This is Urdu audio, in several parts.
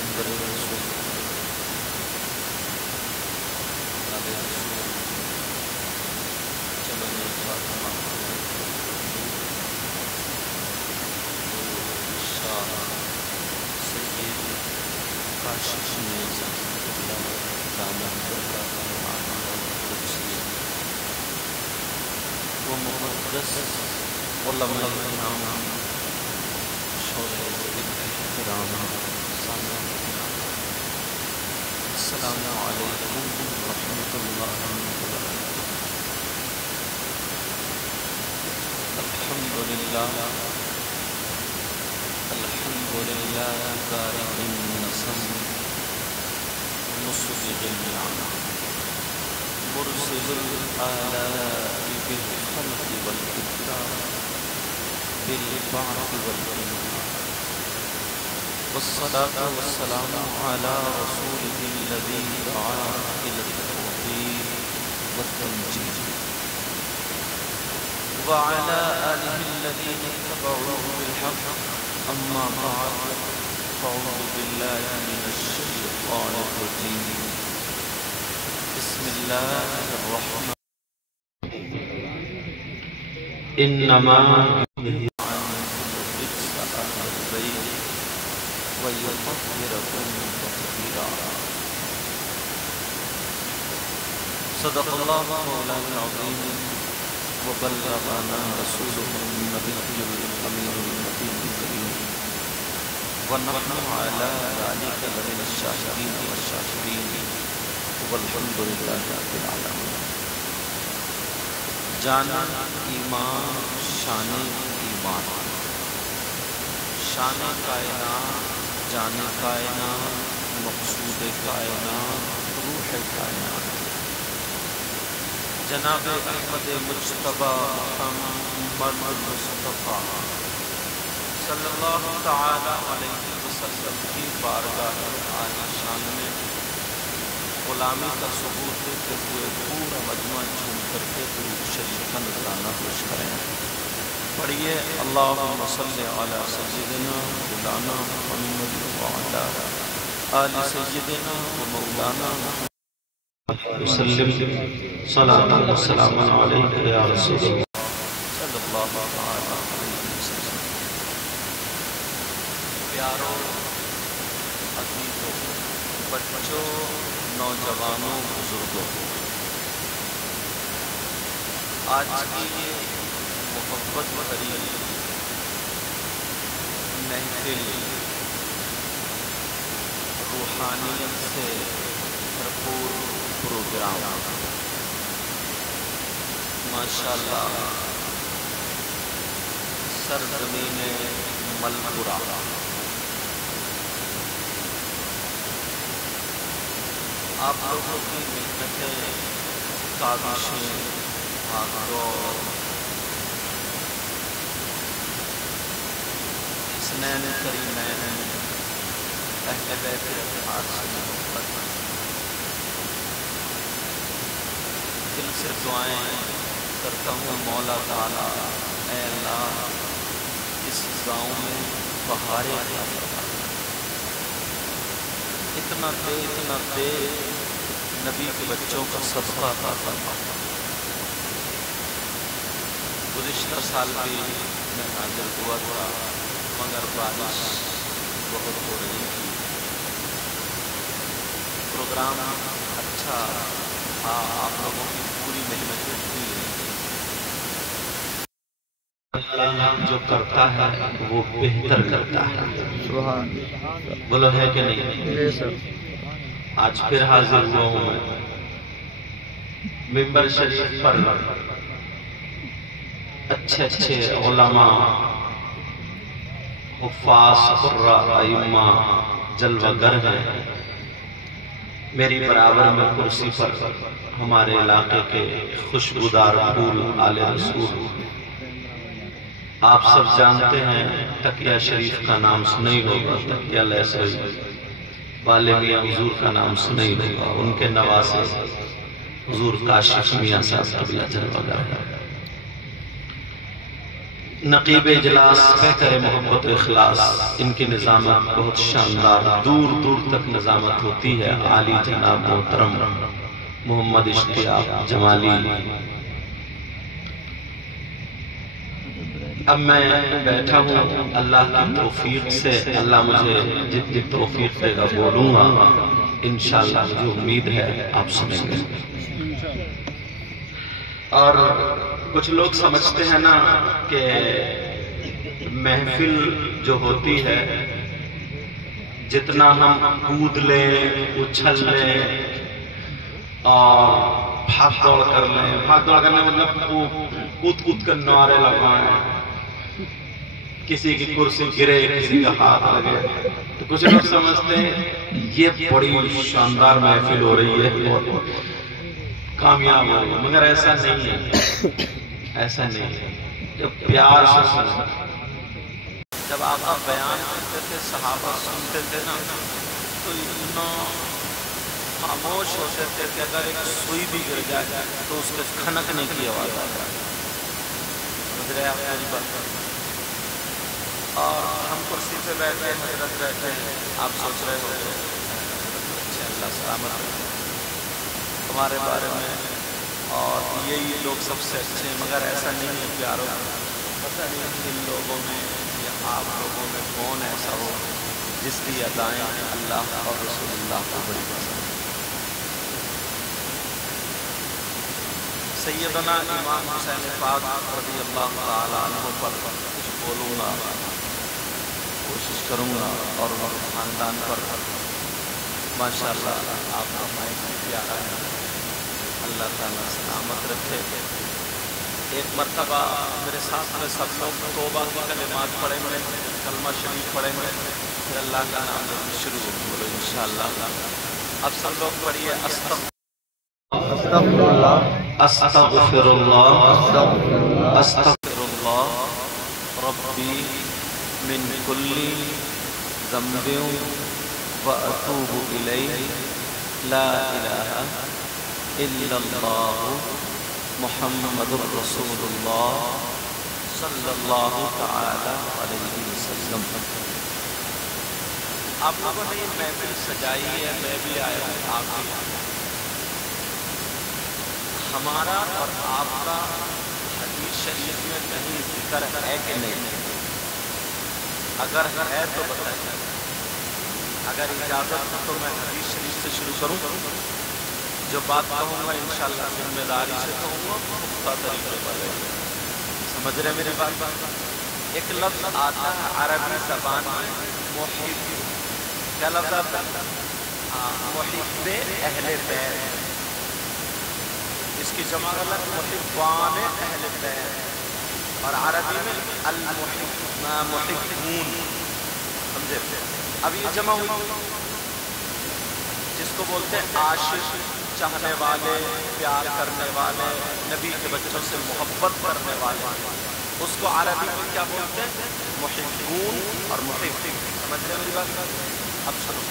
ممبر رسول نبی رسول چمن فاطمہ شاہ سید کاشف میرزا دامن و مقدس علماء کرام السلام علیکم ورحمۃ اللہ وبرکاتہ۔ الحمدللہ بارئ النسم مسبغ النعم مرسل الآلاء بالخلق والإبداع بالبعث والإنعام والصلاة والسلام على رسوله الذي دعا إلى التوحيد والتنجيد وعلى آله الذين اتبعوه بالحق أما بعد فأعوذ بالله من الشيطان الرجيم بسم الله الرحمن إنما ويطهركم تطهيرا صدق الله مولانا العظيم وبلغنا رسوله النبي الأمين النبي الكريم ونحن على ذلك لمن الشاهدين والشاكرين والحمد لله رب العالمين۔ جانا ایمان شان ایمان، شان کائنات، جان کائنات، مقصود کائنات، روح کائنات، جناب احمد مجتبی محمد مصطفیٰ صلی اللہ تعالی علیہ وسلم کی بارگاہ عالی شان میں غلامی کا ثبوت دیتے ہوئے پورا مجمع جھوم کر کے درود شریف کا نذرانہ پیش کریں۔ پڑھیے اللہم صلی علی سیدنا مولانا محمد وعلی آل سیدنا و مولانا محمد وسلم صلاۃ و سلام علیک یا رسول اللہ صلی اللہ علیہ وسلم۔ پیاروں، عزیزوں، بچوں، نوجوانوں، بزرگوں، آج کی یہ محبت بھری محفل روحانیت سے بھرپور پروگرام، ماشاءاللہ سرزمین ملپورہ آپ لوگوں کی محنتیں، کاوشیں، بھاگدوڑ، حسنین کریمین اہل بیت اتحاد سے محبت، دل سے دعائیں کرتا ہوں مولا تعالیٰ، اے اللہ اس گاؤں میں بہاریں عطا فرما، اتنا دے نبی کے بچوں کا صدقہ عطا فرما۔ گزشتہ سال بھی میں حاضر ہوا تھا مگر بارش بہت ہو رہی تھی، پروگرام اچھا تھا، آپ لوگوں کی پوری محنت تھی۔ جو کرتا ہے وہ بہتر کرتا ہے، بولو ہے کہ نہیں؟ آج پھر حاضر ہوا ہوں میں ممبر شریف پر، اچھے علماء، حفاظ، قراء، ائمہ، جلوہ گر ہیں، میری برابر میں کرسی پر ہمارے علاقے کے خوشبودار پھول آل رسول، آپ سب جانتے ہیں تقیہ شریف کا نام سنا ہی ہوگا، تقیہ لیسوئی والے میاں حضور کا نام سنا ہی ہوگا، ان کے نواسے حضور کاشف میاں صاحب قبلہ جلوہ گر ہے۔ نقیب اجلاس بہتر محبت و اخلاص، ان کی نظامت بہت شاندار، دور دور تک نظامت ہوتی ہے۔ عالی جناب محترم محمد اشتیاق جمالی، اب میں بیٹھا ہوں اللہ کی توفیق سے، اللہ مجھے جتنی توفیق دے گا بولوں گا، انشاءاللہ مجھے امید ہے آپ سنیں گے۔ اور کچھ لوگ سمجھتے ہیں نا کہ محفل جو ہوتی ہے جتنا ہم کود لیں، اچھل لیں اور بھاگ دوڑ کر لیں، بھاگ دوڑ کرنے مطلب کود کر نعرے لگائیں، کسی کی کرسی گرے، کسی کا ہاتھ لگے، تو کچھ لوگ سمجھتے ہیں یہ بڑی شاندار محفل ہو رہی ہے اور کامیاب ہو رہی ہے، مگر ایسا نہیں ہے، ایسا نہیں ہے۔ جب پیار سے سنو، جب آپ بیان کرتے تھے صحابہ سنتے تھے نا تو اتنا خاموش ہوتے تھے کہ اگر ایک سوئی بھی گر جائے تو اس کے کھنکنے کی آواز آ جائے۔ سمجھ رہے آپ میری بات؟ اور ہم کرسی پہ بیٹھے حضرت بیٹھے، آپ سوچ رہے ہو اچھا اللہ سلامت رکھے ہمارے بارے میں، اور یہی لوگ سب سے اچھے ہیں، مگر ایسا نہیں ہے پیاروں۔ پتہ نہیں ان لوگوں میں یا آپ لوگوں میں کون ایسا ہو جس کی ادائیں اللہ اور رسول اللہ کو بڑی پسند ہے۔ سیدنا امام حسین پاک رضی اللہ تعالیٰ عنہ پر کچھ بولوں گا، کوشش کروں گا، اور ان کے خاندان پر ماشاءاللہ آپ کا مائک بھی پیارا ہے، اللہ تعالیٰ سلامت رکھے۔ ایک مرتبہ میرے ساتھ میں سب لوگ توبہ کے کلمات پڑھیں گے، کلمہ شریف پڑھیں گے، پھر اللہ کا نام لینا شروع بولو انشاءاللہ۔ اب سب لوگ پڑھیے استغفر اللہ، استغفر اللہ، استغفر اللہ ربی من کل ذنب واتوب الیہ، لا الہ الا اللہ محمد الرسول اللہ صلی اللہ تعالی علیہ وسلم۔ آپ لوگوں نے یہ محفل سجائی ہے، میں بھی آیا ہوں، آپ بھی آئے۔ ہمارا اور آپ کا حدیث شریف میں کہیں ذکر ہے کہ نہیں؟ اگر ہے تو بتائیے، اگر اجازت ہو تو میں حدیث شریف سے شروع کروں۔ جو بات کہوں گا انشاءاللہ ذمہ داری سے کہوں گا، پختہ طریقے پر۔ سمجھ رہے میری بات؟ ایک لفظ آتا ہے عربی زبان میں محب، کیا لفظ آتا ہے؟ محب اہل بیت، اس کی جمع غلط محبان اہل بیت، اور عربی میں المحبون، سمجھے؟ اب یہ جمع ہوئی، جس کو بولتے ہیں عاشق، چاہنے والے، پیار کرنے والے، نبی کے بچوں سے محبت کرنے والے، اس کو عربی میں کیا بولتے ہیں؟ محبون اور محب۔ سمجھ رہے میری بات؟ اب سنو،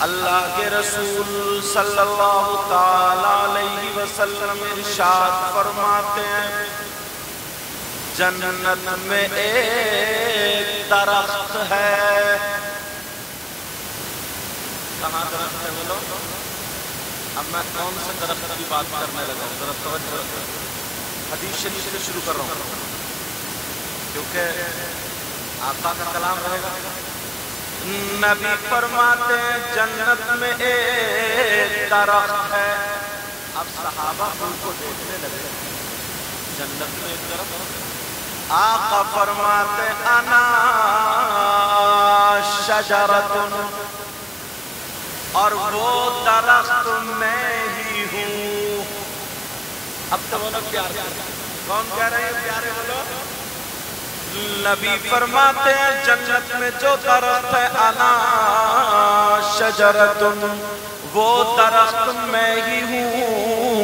اللہ کے رسول صلی اللہ تعالی علیہ وسلم ارشاد فرماتے ہیں، جنت میں ایک درخت ہے۔ کہاں درخت ہے بولو؟ اب میں کون سے درخت کی بات کرنے لگا ہوں؟ ذرا توجہ رکھو، حدیث شریف سے شروع کر رہا ہوں کیونکہ آقا کا کلام رہے گا۔ نبی فرماتے ہیں جنت میں ایک درخت ہے۔ اب صحابہ ان کو دیکھنے لگے، جنت میں ایک درخت۔ آقا فرماتے انا شجرۃ، اور وہ درخت میں ہی ہوں۔ اب تو بولو پیار، کون کہہ رہے ہیں پیارے بولو؟ نبی فرماتے ہیں جنت میں جو درخت ہے انا شجرۃ، وہ درخت میں ہی ہوں۔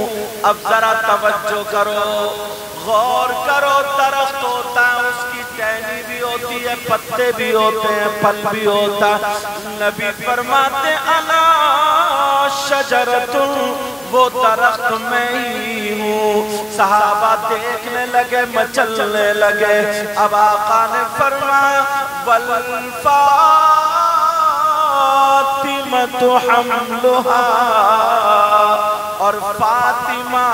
اب ذرا توجہ کرو، غور کرو، درخت ہوتا ہے اس کی ٹہنی بھی ہوتی ہے، پتے بھی ہوتے ہیں، پھل بھی ہوتا ہے۔ نبی فرماتے انا شجرۃ وہ درخت میں ہی ہوں. صحابہ دیکھنے لگے مچلنے لگے. اب آقا نے فرمایا والفاطمۃ حملھا، اور فاطمہ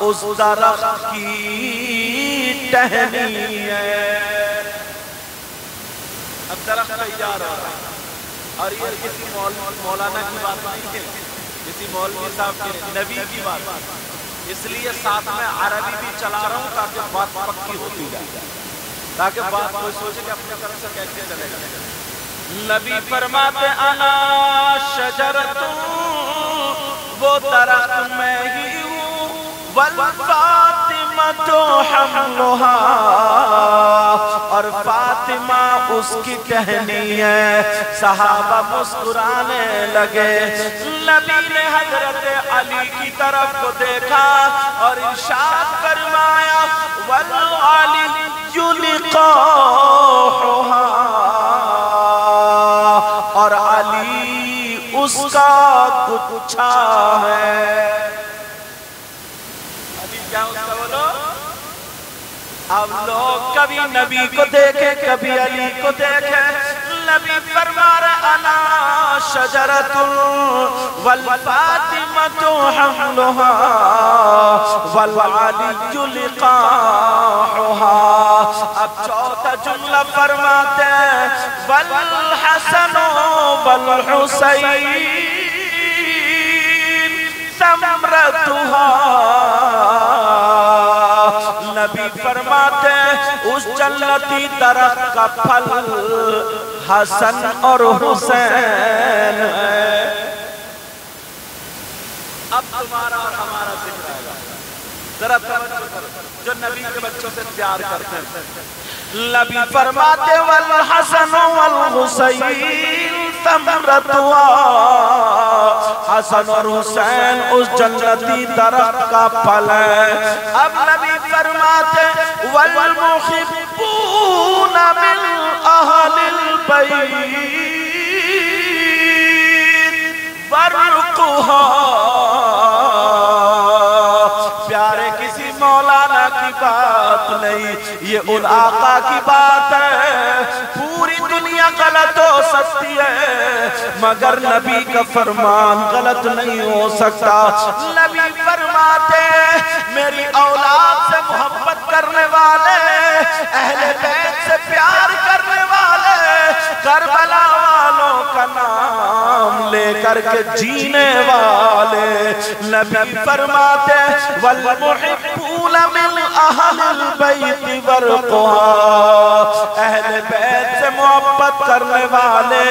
اس درخت کی ٹہنی ہے. اب درخت تیار ہو رہا ہے اور یہ کسی مولانا کی بات نہیں ہے، کسی مولوی صاحب کے نبی کی بات ہے. اس لیے ساتھ میں عربی بھی چلا رہا ہوں تاکہ بات پکی ہوتی جائے، تاکہ بات کوئی سوچے کہ اپنے طرف سے کیسے چلے گا. نبی فرماتے انا شجرۃ وہ درخت میں ہی ہوں، والفاطمۃ حملھا، اور فاطمہ اس کی ٹہنی ہے. صحابہ مسکرانے لگے. نبی نے حضرت علی کی طرف کو دیکھا اور ارشاد فرمایا والعلی لقاحھا، اور علی اس کا گچھا ہے. علی کیا اس کا بولو؟ اب لوگ کبھی نبی کو دیکھیں کبھی علی کو دیکھیں. نبی فرما رہے انا شجرۃ والفاطمۃ حملھا والعلی لقاحھا. اب چوتھا جملہ فرماتے ہیں والحسن والحسین ثمرتھا. نبی فرماتے ہیں اس جنتی درخت کا پھل حسن اور حسین ہے. اب تمہارا اور ہمارا ذکر آئے گا، ذرا توجہ کرو جو نبی کے بچوں سے پیار کرتے ہیں. نبی فرماتے والحسن والحسین ثمرتھا، حسن اور حسین اس جنتی درخت کا پھل ہے. اب نبی فرماتے والمحبون من اہل البیت برقھا. پیارے کسی مولانا کی بات نہیں، یہ ان آقا کی بات ہے. پوری دنیا غلط ہو سکتی ہے مگر نبی کا فرمان غلط نہیں ہو سکتا. نبی فرماتے میری اولاد سے محبت کرنے والے، اہل بیت سے پیار کرنے والے، کربلا والوں کا نام لے کر کے جینے والے. نبی فرماتے والمحبون من اہل البیت برقھا، اہل بیت سے محبت کرنے والے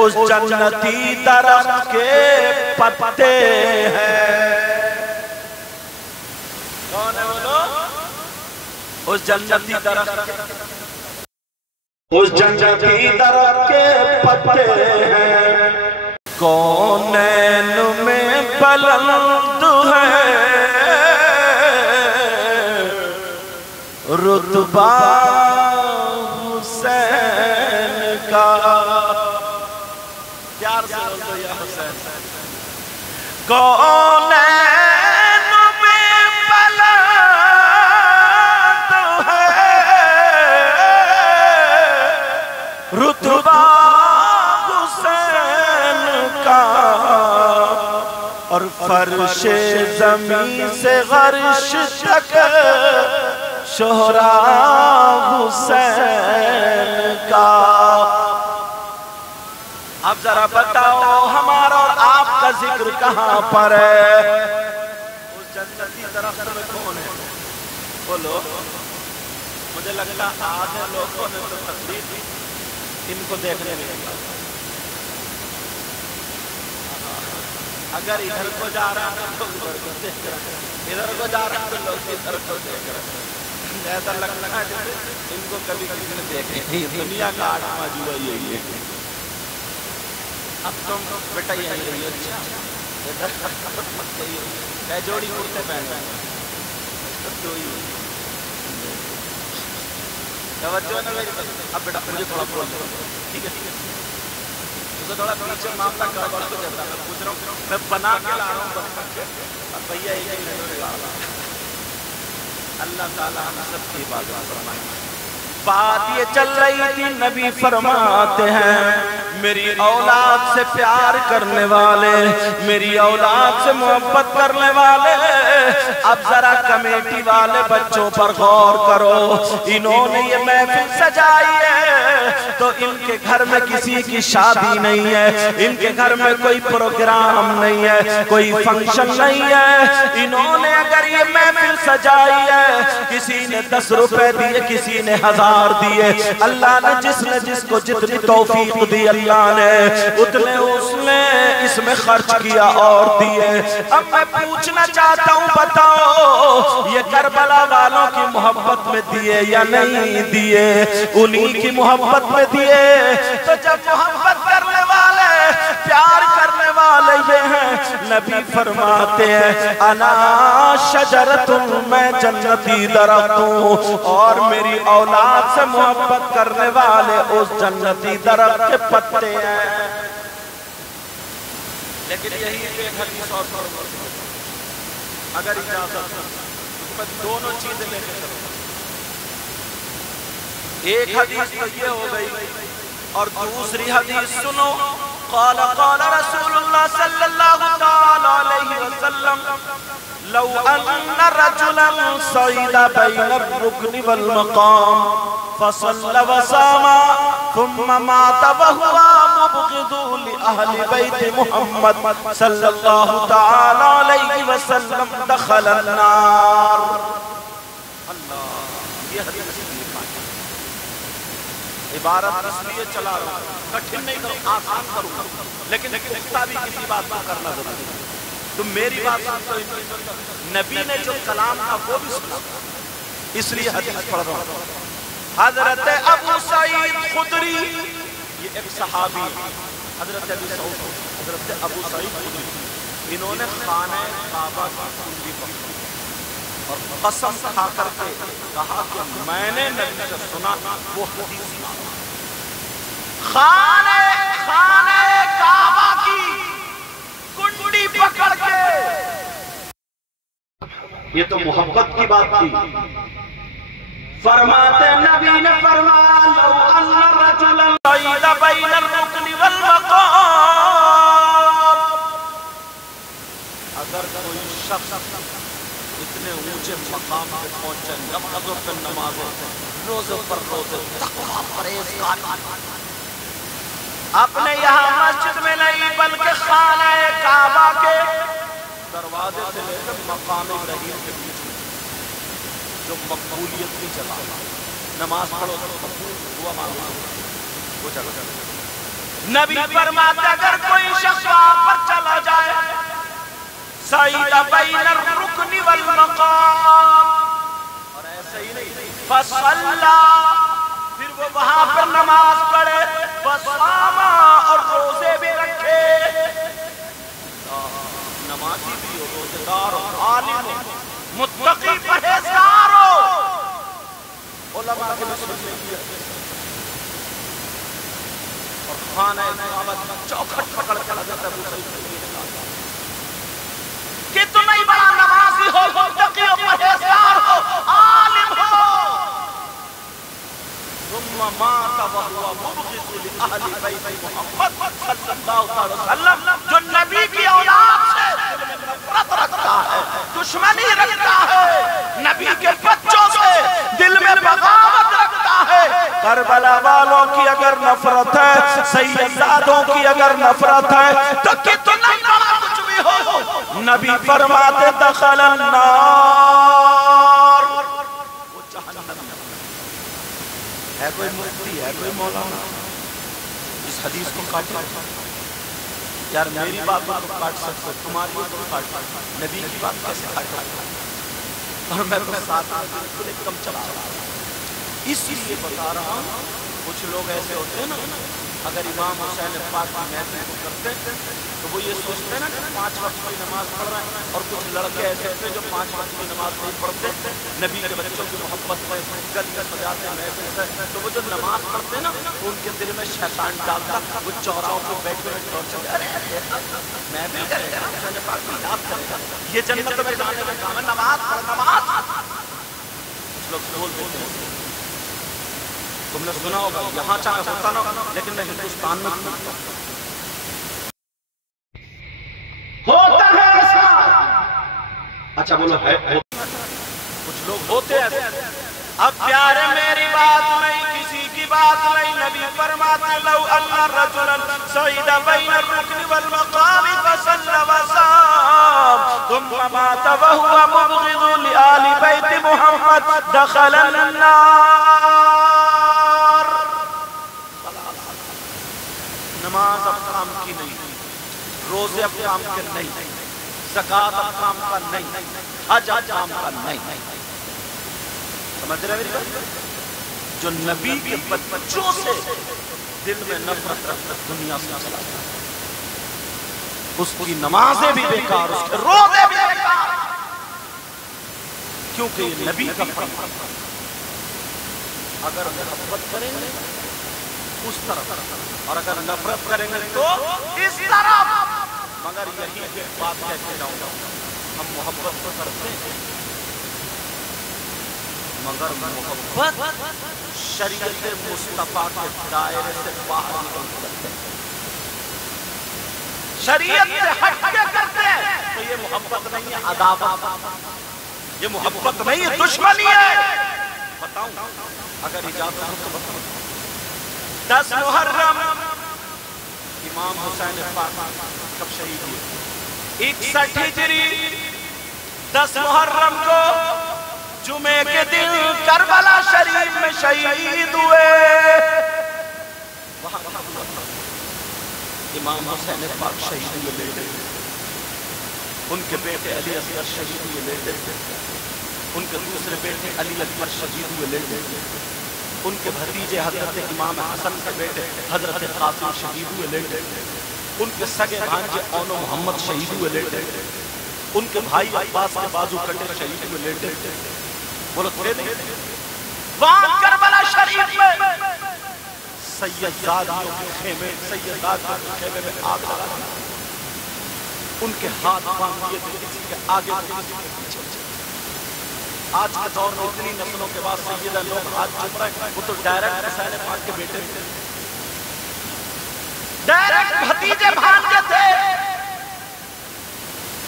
اس جنتی درخت کے پتے ہیں. کون ہے وہ لوگ؟ اس جنتی درخت کے پتے ہیں. کونین میں بلند ہے رتبہ حسین کا. پیار سے بولو یا حسین. کونین میں بلند ہے رتبہ حسین کا، اور فرش زمین سے غرش تک شہرا حسین کا. اب ذرا بتاؤ ہمارا اور آپ کا ذکر کہاں پر ہے؟ اس جنتی درخت میں کون ہے؟ بولو. مجھے لگتا آدھے لوگوں نے تو تقریب ان کو دیکھنے میں لگا. اگر ادھر کو جا رہا ہے تو لوگ ادھر کو دیکھ رہا ہے، ادھر کو جا رہا ہے تو لوگ ادھر کو دیکھ رہا ہے. ایسا لگتا ہے جیسے ان کو کبھی کسی نے دیکھے نہیں. دنیا کا 8واں عجوبہ یہی ہے. اب تم بیٹا یہ رہی اچھا ہے جوڑی کرتے پہنے توجہ نہ میری. اب بیٹا مجھے تھوڑا بول دو. ٹھیک ہے اسے تھوڑا پیچھے معاملہ گڑبڑ ہو جاتا ہے. میں پوچھ رہا ہوں میں بنا کے لا رہا ہوں اب بھیا ایک ہی نہیں لا رہا. اللہ تعالیٰ ہم سب کی عبادت فرمائے. بات یہ چل رہی تھی نبی فرماتے ہیں میری اولاد سے پیار کرنے والے میری اولاد سے محبت کرنے والے اب ذرا کمیٹی والے بچوں پر غور کرو. انہوں نے یہ محفل سجائی ہے تو ان کے گھر میں کسی کی شادی نہیں ہے, ان کے گھر میں کوئی پروگرام نہیں ہے, کوئی فنکشن نہیں ہے. انہوں نے اگر یہ محفل سجائی ہے کسی نے 10 روپے دیے کسی نے 1000 دیے. اللہ نے جس کو جتنی توفیق دی اللہ نے اتنے اس نے اس میں خرچ کیا اور دیے. اب میں پوچھنا چاہتا ہوں بتاؤ یہ کربلا والوں کی محبت میں دیے یا نہیں دیے؟ انہی کی محبت میں دیے. تو جب محبت کرنے والے پیار کرنے والے یہ ہیں نبی فرماتے ہیں انا شجرۃ میں جنتی درخت ہوں اور میری اولاد سے محبت کرنے والے اس جنتی درخت کے پتے ہیں. لیکن یہی ایک حدیث اور اگر اجازت میں دونوں چیزیں لے کے چلوں. ایک حدیث تو یہ ہو گئی اور دوسری حدیث سنو. قال رسول اللہ صلی اللہ علیہ وسلم لو ان رجلا صعد بين الركن والمقام فصلى وصام ثم مات وهو مبغض لأهل بيت محمد صلی اللہ تعالی علیہ وسلم دخل النار. اللہ یہ حدیث عبارت اس لیے چلا رہا ہوں کٹھن نہیں کروں آسان کروں لیکن پختہ بھی کسی بات کو کرنا ضروری ہے. تو میری بات تو نبی نے جو کلام تھا وہ بھی سنا اس لیے حدیث پڑھ رہا ہوں. حضرت ابو سعید خدری یہ ایک صحابی حضرت ابو سعید خدری انہوں نے خانہ کعبہ کی کنجی پکڑی اور قسم کھا کر کے کہا کہ میں نے نبی سے سنا وہ حدیث خانہ کعبہ کی کنڈی پکڑ کے. یہ تو محبت کی بات تھی. فرماتے نبی نے فرمایا لو ان رجلا صعد بین الرکن والمقام اگر کوئی شخص اتنے اونچے مقام پہ پہنچے نمازوں پر نمازیں روزوں پر روزے تقویٰ پرہیزگاری اپنے یہاں مسجد میں نہیں بلکہ خانہ کعبہ کے دروازے سے لے کر مقام ابراہیم کے بیچ میں جو مقبولیت کی جگہ نماز پڑھو تو مقبول دعا مانگو وہ جگہ نبی فرماتے اگر کوئی شخص وہاں پر چلا جائے صعد بین الرکن والمقام اور ایسے ہی نہیں فصلا پھر وہ وہاں پر نماز پڑھے وصاما اور روزے بھی رکھے. نمازی بھی ہو روزدار ہو عالم ہو متقی پرہیزگار ہو علماء کے مسئلے کی اور خانہ کعبہ چوکھٹ پکڑ کر حضرت ابو سعید کہ تم نہیں بڑا نمازی ہو متقی ہو پرہیزگار ہو عالم ہو ثم مات وهو مبغض لأهل بيت محمد صلی اللہ علیہ وسلم جو نبی کی اولاد سے دل میں نفرت رکھتا ہے دشمنی رکھتا ہے نبی کے بچوں سے دل میں بغاوت رکھتا ہے. کربلا والوں کی اگر نفرت ہے سیدزادوں کی اگر نفرت ہے تو کتنا بڑا کچھ بھی ہو نبی فرماتے دخل النار وہ جہنم ہے. کوئی مفتی ہے کوئی مولانا اس حدیث کو کاٹے یار میری بات کو کاٹ سکتے تمہاری بات کو کاٹ نبی کی بات کیسے کاٹ اور میں تو ساتھ بالکل ایک کم چلا رہا اس لیے بتا رہا ہوں کچھ لوگ ایسے ہوتے ہیں نا، اگر امام حسین پاک کی محفل کو کرتے تو وہ یہ سوچتے ہیں نا کہ 5 وقت کی نماز پڑھ رہے ہیں، اور کچھ لڑکے ایسے ہوتے ہیں جو 5 وقت کی نماز نہیں پڑھتے، نبی کے بچوں کی محبت میں گل سجاتے ہیں محفل سے، تو وہ جو نماز پڑھتے ہیں نا ان کے دل میں شیطان ڈالتا، وہ چوراہوں پہ بیٹھے ہوئے ٹارچر ارے محفل کرے گا حسین پاک کی یاد کرے گا، یہ جنت میں جانے کا کام ہے، نماز پڑھ نماز۔ کچھ لوگ بول دیتے ہیں، تم نے سنا ہوگا یہاں چاہے ہوتا نہ لیکن میں ہندوستان میں ہوتا ہے ایسا۔ اچھا بولو ہے، کچھ لوگ ہوتے ہیں ایسے۔ اب پیارے میری بات نہیں، کسی کی بات نہیں، نبی فرماتے لو ان رجلا صعد بین الرکن والمقام فصلى وصام ثم مات وهو مبغض لآل بیت محمد دخل النار۔ نماز اب کام کی نہیں، روزے اب کام کے نہیں، زکوٰۃ اب کام کا نہیں، حج اب کام کا نہیں۔ سمجھ رہے میری بات؟ جو نبی کے بچوں سے دل میں نفرت رکھتا دنیا سے چلا جائے، اس کی نمازیں بھی بیکار، اس کے روزے بھی بیکار، کیونکہ یہ نبی کا فرمان۔ اگر محبت کریں گے اس طرف اور اگر نفرت کریں گے تو اس طرف، مگر یہی بات کہتے جاؤں گا، ہم محبت تو کرتے ہیں مگر محبت شریعت مصطفیٰ کے دائرے سے باہر نکل کرتے ہیں، شریعت سے ہٹ کے کرتے ہیں تو یہ محبت نہیں ہے، عداوت، یہ محبت نہیں ہے، دشمنی ہے۔ بتاؤں اگر اجازت ہو تو بتاؤں، 10 محرم امام حسین پاک کب شہید ہوئے؟ 61 ہجری 10 محرم کو جمعے کے دن کربلا شریف میں شہید ہوئے۔ وہاں امام حسین پاک شہید ہوئے لیٹے، ان کے بیٹے علی اصغر شہید ہوئے لیٹے، ان کے دوسرے بیٹے علی اکبر شہید ہوئے لیٹے، ان کے بھتیجے حضرت امام حسن کے بیٹے حضرت قاسم شہید ہوئے لیٹے، ان کے سگے بھانجے اون و محمد شہید ہوئے لیٹے، ان کے بھائی عباس کے بازو کٹے شہید ہوئے لیٹے۔ بولو تھے نہیں؟ وہاں کربلا شریف میں سیدادیوں کے خیمے، سیدادیوں کے خیمے میں آگ لگا دی، ان کے ہاتھ باندھ دیے تھے، کسی کے آگے تھے، کسی کے پیچھے۔ آج کے دور میں اتنی نسلوں کے بعد سیدہ لوگ آج چپ رہے ہیں، وہ تو ڈائریکٹ حسین پاک کے بیٹے تھے، ڈائریکٹ بھتیجے بھانجے تھے۔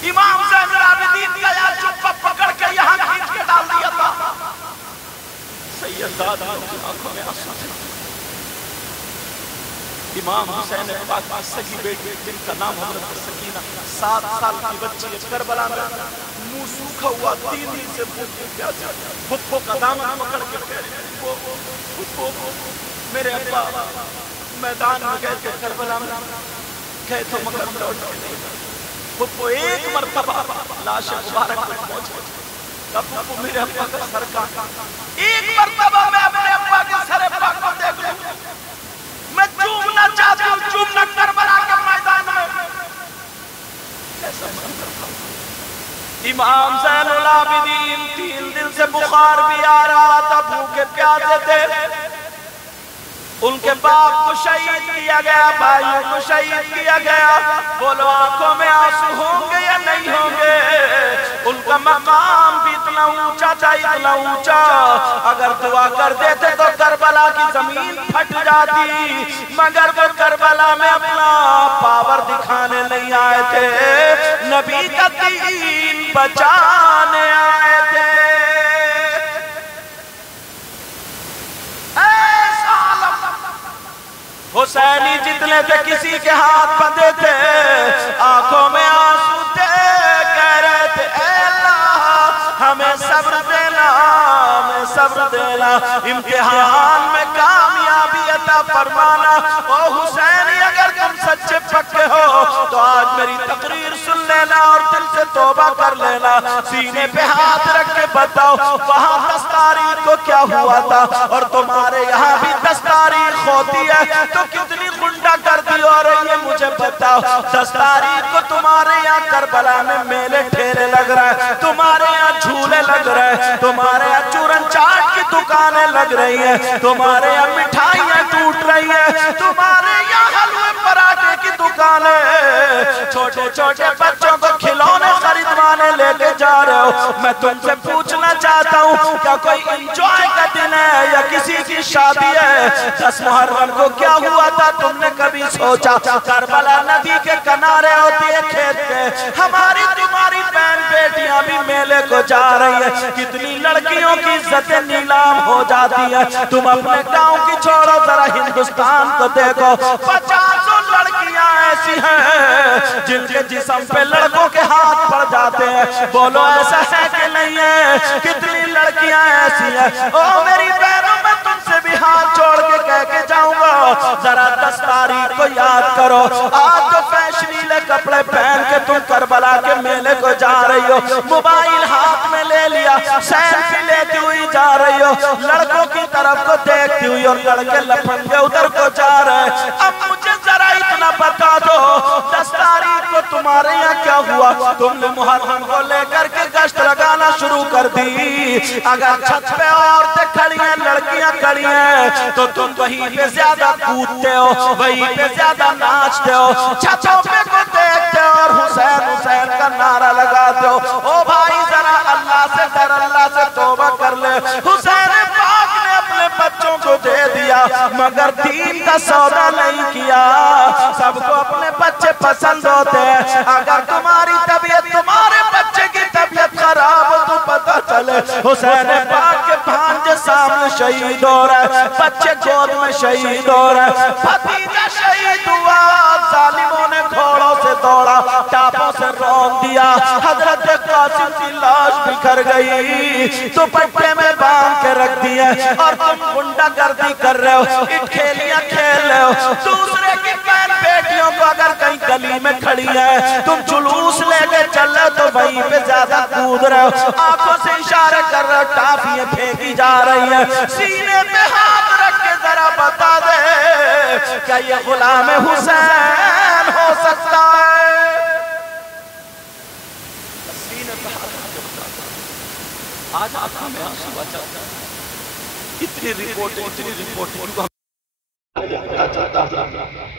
امام زین العابدین کا یا چپا پکڑ کے یہاں کھینچ کے ڈال دیا تھا، سیدادیوں کی آنکھوں میں آنسو تھے۔ امام حسین پاک کی سگی بیٹی جن کا نام حضرت سکینہ 7 سال کی بچی ہے، کربلا میں منہ سوکھا ہوا 3 دن سے بھوکے پیاسے پھپھو کا دامن پکڑ کے کہہ رہے ہیں پھپھو میرے ابا میدان میں گئے تھے، کربلا میں گئے تو مگر لوٹ کے نہیں گئے۔ پھپھو ایک مرتبہ لاش مبارک میں پہنچ گئے، پھپھو میرے ابا کا سر کاٹا، ایک مرتبہ میں اپنے ابا کے سر پاک کو دیکھ لوں، میں چومنا چاہتی ہوں، چومنا کربلا کے میدان میں ایسا منظر تھا۔ امام زین العابدین 3 دن سے بخار بھی آ رہا تھا، بھوکے پیاسے تھے، ان کے باپ کو شہید کیا گیا، بھائیوں کو شہید کیا گیا۔ بولو آنکھوں میں آنسو ہوں گے یا نہیں ہوں گے؟ ان کا مقام بھی اتنا اونچا تھا، اتنا اونچا، اگر دعا کر دیتے تو کربلا کی زمین پھٹ جاتی، مگر وہ کربلا میں اپنا پاور دکھانے نہیں آئے تھے، نبی کا دین بچانے آئے تھے۔ حسینی جتنے تھے کسی کے ہاتھ بندھے تھے، آنکھوں میں آنسو تھے، کہہ رہے تھے اے اللہ ہمیں صبر دینا، ہمیں صبر دینا، امتحان میں کامیابی عطا فرمانا۔ او حسینی اگر تم سچے پکے ہو تو آج میری تقریر سن لینا اور دل سے توبہ کر لینا. سینے پہ ہاتھ رکھ کے بتاؤ وہاں 10 تاریخ کو کیا ہوا تھا اور تمہارے یہاں بھی 10 تاریخ ہوتی ہے تو کتنی غنڈہ گردی ہو رہی ہے مجھے بتاؤ. 10 تاریخ کو تمہارے یہاں کربلا میں میلے ٹھیلے لگ رہے ہیں, تمہارے یہاں جھولے لگ رہے ہیں, تمہارے یہاں چورن چاٹ کی دکانیں لگ رہی ہیں, تمہارے یہاں مٹھائیاں ٹوٹ رہی ہیں, تمہارے یہاں حلوے پراٹھے کی دکانیں, چھوٹے چھوٹے بچوں کو کھلونے خریدوانے لے کے جا رہے ہو. میں تم سے پوچھنا چاہتا ہوں کیا کوئی انجوائے کا دن ہے یا کسی کی شادی ہے؟ 10 محرم کو کیا ہوا تھا تم نے کبھی سوچا؟ کربلا ندی کے کنارے ہوتی ہے کھیت کے, ہماری تمہاری بہن بیٹیاں بھی میلے کو جا رہی ہیں, کتنی لڑکیوں کی عزتیں نیلام ہو جاتی ہیں. تم اپنے گاؤں کی چھوڑو ذرا ہندوستان کو دیکھو, 50 لڑکیاں ایسی ہیں جن کے جسم پہ لڑکوں کے ہاتھ پڑ جاتے ہیں. بولو ایسا ہے کہ نہیں ہے؟ کتنی لڑکیاں ایسی ہیں. او میری بہنوں میں تم سے بھی ہاتھ چھوڑ کے کہہ کے جاؤں گا ذرا 10 تاریخ کو یاد کرو. آج تو فیشنیلے کپڑے پہن کے تم کربلا کے میلے کو جا رہی ہو, موبائل ہاتھ میں لے لیا, سیلفی لیتی ہوئی جا رہی ہو, لڑکوں کی طرف کو دیکھتی ہوئی, اور لڑکے لپنگے ادھر کو جا رہے ہیں. اب مجھے ذرا اتنا بتا دو 10 تاریخ کو تمہارے یہاں کیا ہوا؟ تم نے محرم کو لے کر کے گشت لگانا شروع کر دی. اگر چھت پہ عورتیں کھڑی ہیں, لڑکیاں کھڑی ہیں تو تم وہیں پہ زیادہ کودتے ہو, وہیں پہ زیادہ ناچتے ہو, چھتوں پہ کو دیکھتے ہو اور حسین حسین کا نعرہ لگاتے ہو. او بھائی ذرا اللہ سے ڈر, اللہ سے توبہ کر لے. حسین پاک نے اپنے بچوں کو دے دیا مگر دین کا سودا نہیں کیا. سب کو اپنے بچے پسند ہوتے ہیں, اگر تمہاری طبیعت تمہارے بچے کی طبیعت خراب ہو تو پتہ چلے حسین پاک کے بھانجے سامنے شہید ہو رہا ہے, بچے گود میں شہید ہو رہا ہے, بھتیجا شہید ہوا, ظالموں نے گھوڑوں سے دوڑا, ٹاپوں سے رون دیا, حضرت قاسم کی لاش بکھر گئی, دوپٹے میں باندھ کے رکھ دیے اور تم غنڈہ گردی کر رہے ہو, کھیلیاں کھیل رہے ہو. دوسرے کی بہن بیٹیوں کو اگر کہیں گلی میں کھڑی ہے تم جلوس لے کے چل رہے ہو تو وہیں پہ زیادہ کود رہے ہو, آنکھوں سے اشارے کر رہے ہو, ٹافیاں پھینکی جا رہی ہیں. سینے پہ ہاتھ رکھ کے ذرا بتا دے کیا یہ غلام حسین ہو سکتا ہے؟ سینے پہ ہاتھ رکھ کے بتا دے. آج آنکھوں میں آنسو آ جاتا ہے. اتنی رپورٹ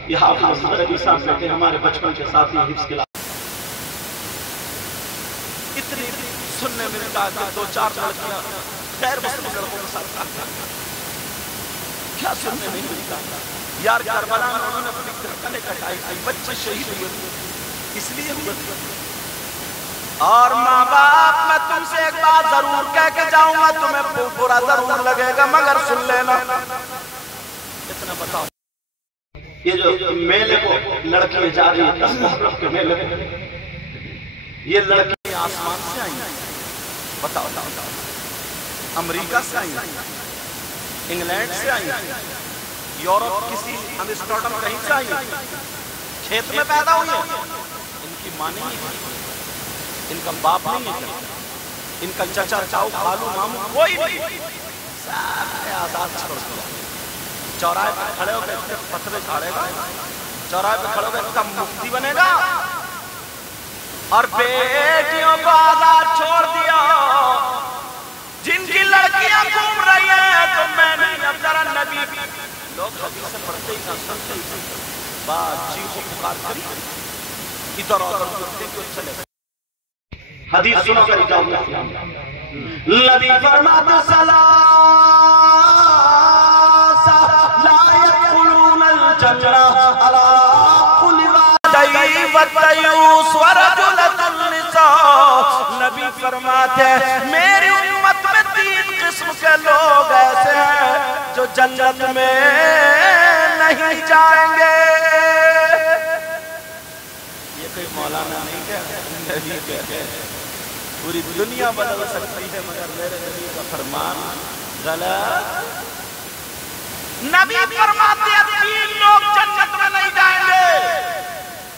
یہ حافظ عربی صاحب بیٹھے ہمارے بچپن کے ساتھی حفظ کے اتنی سننے میں کہا کہ 2-4 لڑکیاں غیر مسلم لڑکوں کے ساتھ کہا کیا سننے میں ملتا یار. کربلا میں انہوں نے اپنی گردنیں کٹائی تھی, بچے شہید ہوئے اس لیے ہوئے. اور ماں باپ میں تم سے ایک بات ضرور کہہ کے جاؤں گا, تمہیں برا ضرور لگے گا مگر سن لینا. اتنا بتاؤ یہ جو میلے کو لڑکیاں جا رہی ہیں 10 محرم کے میلے کو, یہ لڑکیاں آسمان سے آئی ہیں, بتاؤ امریکہ سے آئی ہیں, انگلینڈ سے آئی ہیں, یورپ کسی امسٹرڈم کہیں سے آئی ہیں, کھیت میں پیدا ہوئی ہیں. ان کی ماں نہیں ہے, ان کا باپ نہیں ہے, ان کا چچا چاؤ خالو مامو کوئی نہیں, سارے آزاد چھوڑ دیا. چوراہے پہ کھڑے ہو گئے پتھرے کھاڑے گا, چوراہے پہ کھڑے ہو گئے اس کا مفتی بنے گا, اور بیٹیوں کو آزاد چھوڑ دیا. جن کی لڑکیاں گھوم رہی ہیں تو میں نہیں, اب ذرا نبی لوگ حدیث پڑھتے ہی نہ سنتے ہی بات چیخ و پکار کری ادھر ادھر کرتے کیوں چلے. حدیث سنو کر اجازت نبی فرماتا سلاسہ لا يدخلون الجنہ علی کل وادی والتیوس ورجلۃ النساء. نبی فرماتے ہیں میری امت میں 3 قسم کے لوگ ایسے ہیں جو جنت میں نہیں جائیں گے. یہ کوئی مولانا نہیں کہتے, نبی کہتے ہیں. پوری دنیا بدل سکتی ہے مگر میرے نبی کا فرمان غلط. نبی فرماتے ہیں 3 لوگ جنت میں نہیں جائیں گے.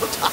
2-4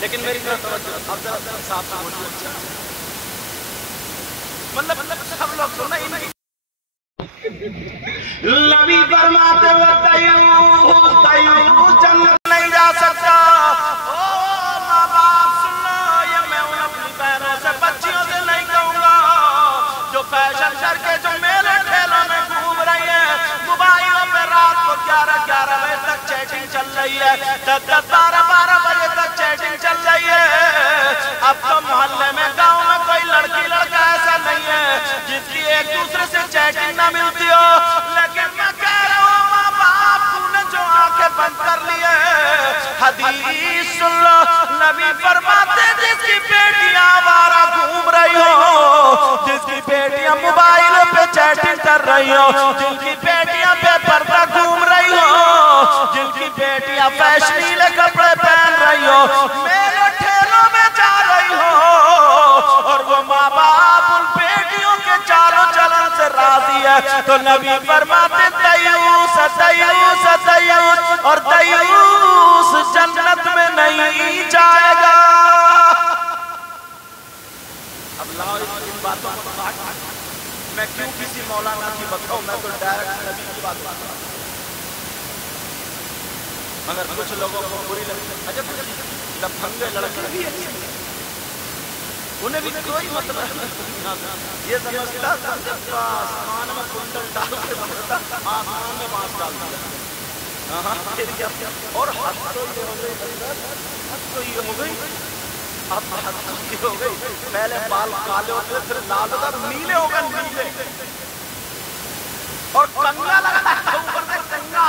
لیکن میری طرف توجہ اب ذرا صاحب سے بولیے اچھا مطلب سب لوگ سننا ہی نہیں نبی فرماتے ہوئے دیوس جنت نہیں جا سکتا ماں باپ سن لو یہ میں ان اپنی بہنوں سے بچیوں سے نہیں کہوں گا جو فیشن کر کے جو میلے ٹھیلوں میں گھوم رہی ہیں موبائلوں پہ رات کو 11 بجے تک چیٹنگ چل رہی ہے 10-12 بجے تک چیٹنگ چل رہی ہے اب تو محلے میں گاؤں میں کوئی لڑکی لڑکا ایسا نہیں ہے جس کی ایک دوسرے سے چیٹنگ نہ ملتی ہو لیکن میں کہہ رہا ہوں ماں باپ تو نے جو آنکھیں بند کر لیے حدیث سن لو نبی فرماتے جس کی بیٹیاں آوارہ گھوم رہی ہو جس کی بیٹیاں موبائلوں پہ چیٹنگ کر رہی ہو جن کی بیٹیاں بے پردہ گھوم رہی ہو جن کی بیٹیاں فیشنیلے کپڑے پہن رہی ہو میرے ٹھیلوں میں جا رہی ہو اور وہ ماں باپ ان بیٹیوں کے چالوں چلن سے راضی ہے تو نبی فرماتے دیوس دیوس دیوس اور دیوس جنت میں نہیں جائے گا اب لاؤ ان باتوں کو کاٹ میں کیوں کسی مولانا کی بتاؤں میں تو ڈائریکٹ نبی کی بات کرتا ہوں مگر کچھ لوگوں کو بری لگتی ہے عجب لپھنگے لڑکے بھی ہے انہیں بھی کوئی مطلب یہ سمجھتا آسمان میں کنڈل ڈال کے بنتا آسمان میں بانس ڈال دیا اور حد تو یہ ہو گئی حد تو یہ ہو گئی اب حد تو یہ ہو گئی پہلے بال کالے ہوتے پھر لال ہوتا نیلے ہو گئے نیلے اور کنگا لگا اوپر سے کنگا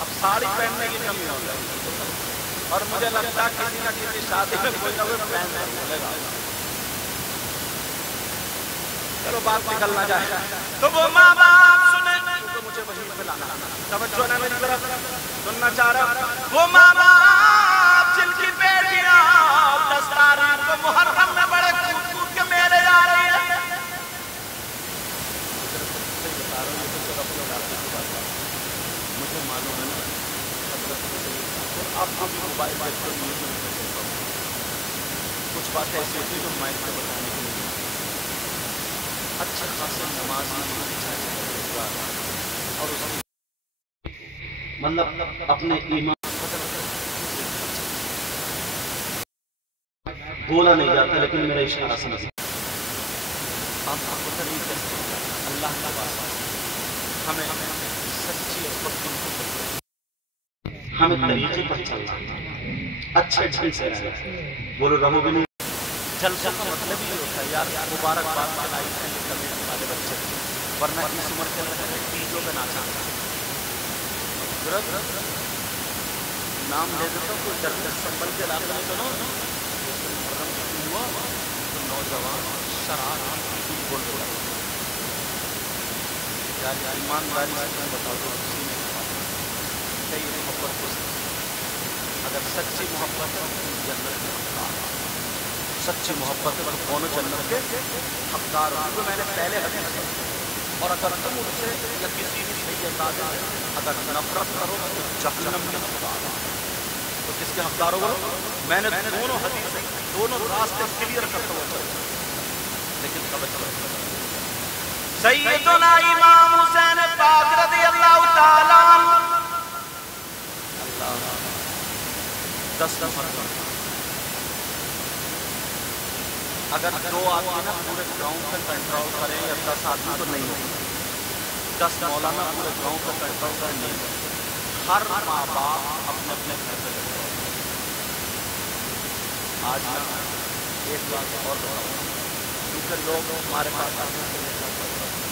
اب ساڑی پہننے کی کمی ہو گئی اور مجھے لگتا ہے کسی نہ کسی شادی میں کوئی نہ کوئی پہننے ملے گا چلو بات نکلنا جائے تو وہ ماں باپ سنے تو مجھے وہی پہ لانا توجہ نہ میری طرف سننا چاہ رہا وہ ماں باپ جن کی بیٹیاں 10 تاریخ کو محرم میں بڑے کود کود کے میلے جا رہی ہیں مجھے معلوم ہے آپ کو بھی موبائل پر کچھ باتیں ایسی ہوتی ہیں جو مائنڈ کو بتانے کے لیے اچھا خاصے نمازی اور اس مطلب اپنے ایمان بولا نہیں جاتا لیکن میرا اشارہ سمجھ آپ کو طریقے سے اللہ کا واسطہ ہمیں سچی اور پکی ہمیں طریقے پر چلنا اچھے ڈھنگ سے رہنا بولو رہو بھی نہیں جلسہ کا مطلب یہ ہوتا ہے یار مبارکباد کھلائی ہے یہ کرنے والے بچے ورنہ اس عمر کے اندر ڈیجوں پہ ناچا نام لے دیتا ہوں کوئی جلسہ سنبھل کے علاقے میں چلو محرم شروع ہوا تو نوجوان شراب کی بول رہا یار ایمانداری سے تم بتاؤ تو کسی نے کئی محبت کو اگر سچی محبت ہے جنت میں حقدار سچی محبت ہے دونوں جنت کے حقدار ہوں تو میں نے پہلے حدیث اور اگر تم ان سے یا کسی بھی صحیح تازہ اگر نفرت کرو تو جہنم کے حقدار تو کس کے حقدار ہوگا میں نے دونوں حدیث دونوں راستے کلیئر کرتا ہوا چلتا لیکن توجہ سیدنا امام حسین پاک رضی اللہ تعالیٰ عنہ 10 مرتبہ اگر 2 آدمی نا پورے گاؤں پہ کنٹرول کریں یا 10 آدمی تو نہیں ہوگی 10 مولانا پورے گاؤں پہ کنٹرول کریں نہیں ہر ماں باپ اپنے اپنے گھر پہ کنٹرول آج ایک بات اور بتاؤں کیونکہ لوگ ہمارے پاس آتے ہیں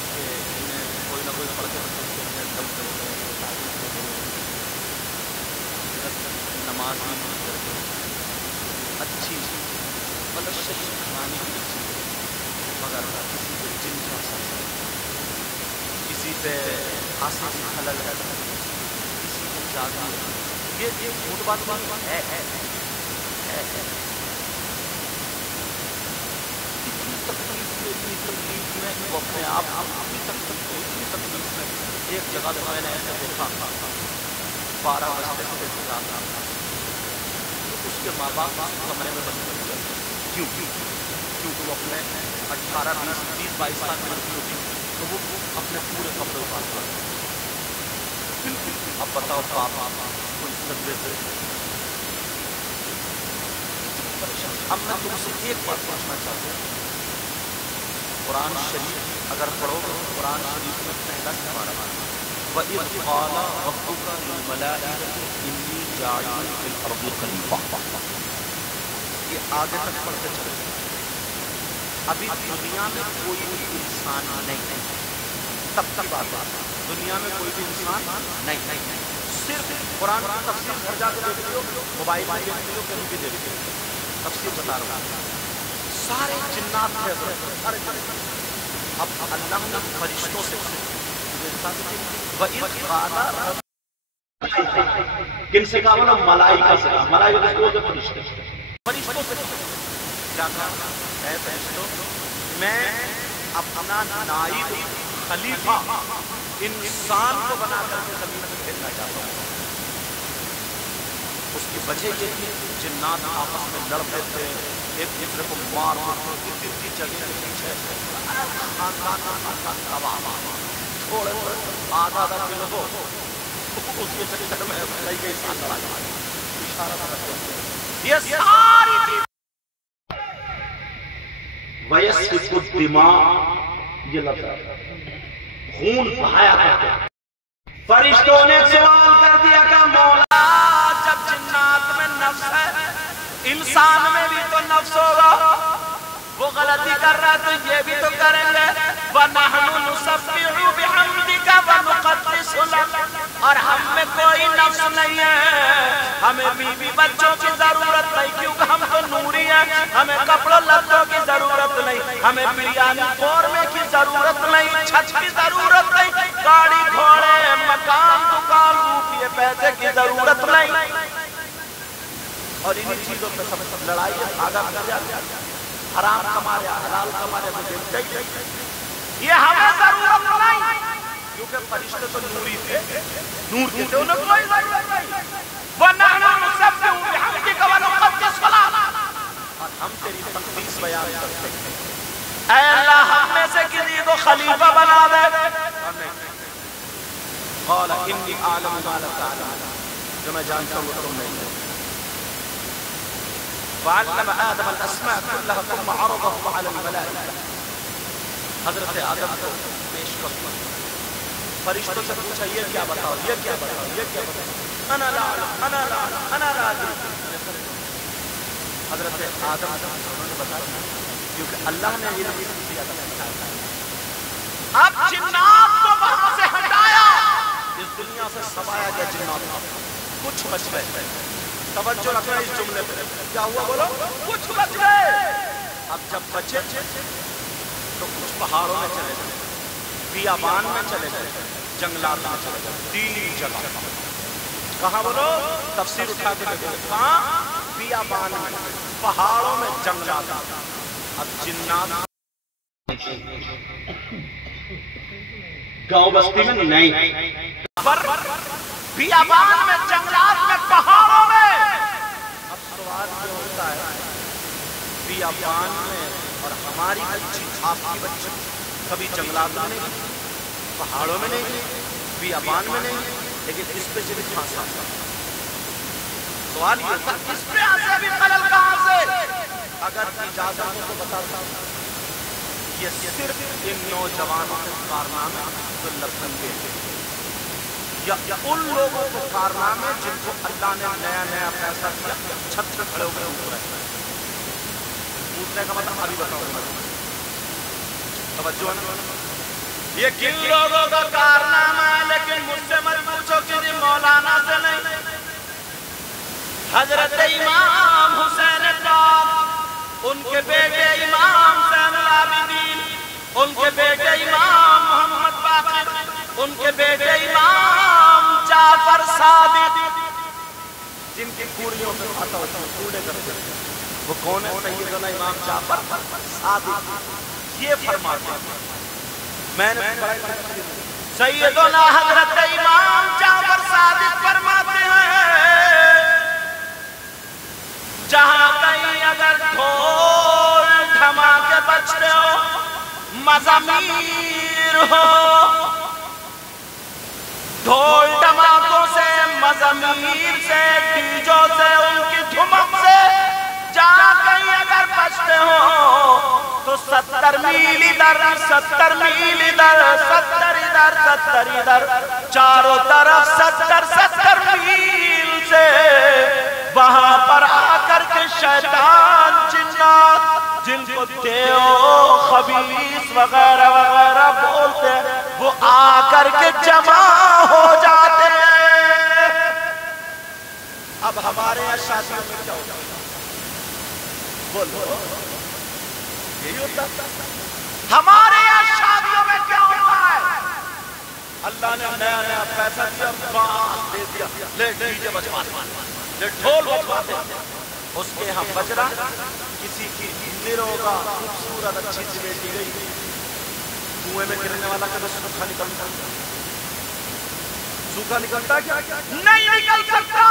کہ انہیں کوئی نہ کوئی فرق نماز نہیں کرتے اچھی مطلب صحیح کھانے کی چیز مگر کسی پہ جن کا اثر کسی پہ آسانی خلل ہے کسی پہ جادو یہ جھوٹ بات ہے اتنی تکلیف میں وہ اپنے آپ اتنی تکلیف میں ایک جگہ میں نے ایسے دیکھا 12 بجتے تھے اس کے ماں باپ کمرے میں بند کر دیا. کیونکہ وہ اپنے 18 20 22 سال کی لڑکی ہوتی تو وہ اپنے پورے کپڑے اتار کر. اب بتاؤ باپ کوئی عزت دیتے. اب میں تم سے ایک بات پوچھنا چاہتا ہوں. قرآن شریف اگر پڑھو گے قرآن شریف میں پہلا سپارہ وَإِذْ قَالَ رَبُّكَ لِلْمَلَائِكَةِ إِنِّي جَاعِلٌ فِي الْأَرْضِ خَلِيفَةً. یہ آگے تک پڑھتے چلے. ابھی دنیا میں کوئی بھی انسان نہیں ہے. تب تک بات ہے دنیا میں کوئی بھی انسان نہیں. صرف قرآن کی تفسیر گھر جا کے دیکھتے ہو, موبائل میں دیکھتے ہو, کہیں بھی دیکھتے ہو. تفسیر بتا رہا ہوں. سارے جنات تھے سارے. اب اللہ نے فرشتوں سے کن سے کہا بولا؟ ملائکہ سے کہا. ملائکہ کس کو بولتے؟ فرشتے. فرشتوں سے کیا کہا؟ اے فرشتوں, میں اپنا نائب خلیفہ انسان کو بنا کر کے زمین میں بھیجنا چاہتا ہوں. اس کی وجہ یہ تھی جنات آپس میں لڑتے تھے, ایک دوسرے کو مار کی جگہ کے پیچھے تھوڑے آدھا کلو ہو اس کے چکر میں کئی سال لڑا جائے. یہ ساری چیز وَيَسْفِكُ الدِّمَاءَ, یہ لفظ خون بہایا کرتے. فرشتوں نے سوال کر دیا کہ مولا جب جنات میں نفس ہے انسان میں بھی تو نفس ہوگا, وہ غلطی کر رہا ہے تو یہ بھی تو کریں گے. وَنَحْنُ نُسَبِّحُ بِحَمْدِكَ وَنُقَدِّسُ لَكَ, اور ہم میں کوئی نفس نہیں ہے. ہمیں بیوی بچوں کی ضرورت نہیں کیونکہ ہم تو نوری ہیں. ہمیں کپڑوں لتوں کی ضرورت نہیں, ہمیں بریانی قورمے کی ضرورت نہیں, چھت کی ضرورت نہیں, گاڑی گھوڑے مکان دکان روپیے پیسے کی ضرورت نہیں. اور انہی چیزوں پہ سب لڑائی آگا کر جاتے ہیں. حرام کما رہے حلال کما رہے مجھے چاہیے. یہ ہمیں ضرورت نہیں کیونکہ فرشتے تو نوری تھے, نور کے تھے, انہیں کوئی ضرورت نہیں. وَنَحْنُ نُسَبِّحُ بِحَمْدِكَ وَنُقَدِّسُ لَكَ, اور ہم تیری تقدیس بیان کرتے ہیں. اے اللہ ہم میں سے کسی کو خلیفہ بنا دے. قَالَ إِنِّي أَعْلَمُ مَا لَا تَعْلَمُونَ, جو میں جانتا ہوں وہ تم نہیں جانتے. وعلم آدم الاسماء كلها ثم عرضهم على الملائكة. حضرت آدم کو پیش کر فرشتوں سے پوچھا یہ کیا بتاؤ, یہ کیا بتاؤ, یہ کیا بتاؤ. انا لا اعلم, انا لا اعلم, انا لا ادري. حضرت آدم انہوں نے بتایا کیونکہ اللہ نے یہ دیا تھا. اب جنات کو وہاں سے ہٹایا, اس دنیا سے سبایا گیا جنات. کچھ بچ گئے. توجہ رکھنا اس جملے پہ. کیا ہوا بولو؟ کچھ بچ گئے. اب جب بچے تو کچھ پہاڑوں میں چلے گئے, بیابان میں چلے گئے, جنگلات میں چلے گئے. 3 جگہ. کہاں بولو؟ تفسیر اٹھا کے دیکھو. کہاں؟ بیابان میں, پہاڑوں میں, جنگلات میں. اب جنات گاؤں بستی میں نہیں, بیابان میں, جنگلات میں, پہاڑوں میں. اب سوال یہ ہوتا ہے بیابان میں اور ہماری بچی آپ کی بچی کبھی جنگلات میں نہیں, پہاڑوں میں نہیں, بیابان میں نہیں, لیکن اس پہ سے بھی پھانسا. سوال یہ ہوتا ہے اس پہ آسے بھی خلل کہاں سے؟ اگر اجازت کو بتاتا ہوں یہ صرف ان نوجوانوں کے کارنامے جو لبن کے یا ان لوگوں کو کارنامے جن کو اللہ نے نیا نیا پیسہ دیا چھت پہ کھڑے ہو کر اوپر ہے. پوچھنے کا مطلب ابھی بتاؤں گا. توجہ ہے, یہ کن لوگوں کا کارنامہ ہے, لیکن مجھ سے مت پوچھو کسی مولانا سے نہیں. حضرت امام حسین پاک, ان کے بیٹے امام زین العابدین, ان کے بیٹے امام محمد باقر, ان کے بیٹے امام جعفر صادق, جن کی کوڑیوں میں آتا ہوتا ہے کوڑے کرتے ہیں. وہ کون ہے؟ سیدنا امام جعفر صادق. یہ فرماتے ہیں, میں نے سیدنا حضرت امام جعفر صادق فرماتے ہیں مزامیر ہو، ڈھول ڈماکوں سے، مزامیر سے، ڈیجوں سے، ان کی دھمک سے جہاں کہیں اگر بچتے ہو تو 70 میل ادھر، 70 میل ادھر، 70 ادھر، 70 ادھر، چاروں طرف 70 میل سے وہاں پر آ کر کے شیطان جنات جن کو دیو خبیث وغیرہ وغیرہ بولتے ہیں وہ آ کر کے جمع ہو جاتے ہیں۔ اب ہمارے یہاں شادیوں میں کیا ہوتا ہے؟ بولو یہی ہوتا ہے ہمارے یہاں شادیوں میں کیا ہوتا ہے؟ اللہ نے نیا نیا پیسہ دیا، بانس دے دیا، لے ڈی جے بجوا دے، لے ڈھول بجوا دے، اس کے ہم بجرا کسی کی نروگا خوبصورت اچھی سی بیٹی گئی، کنویں میں گرنے والا کبھی سوکھا نکلتا ہے؟ سوکھا نکلتا ہے کیا؟ نہیں نکل سکتا۔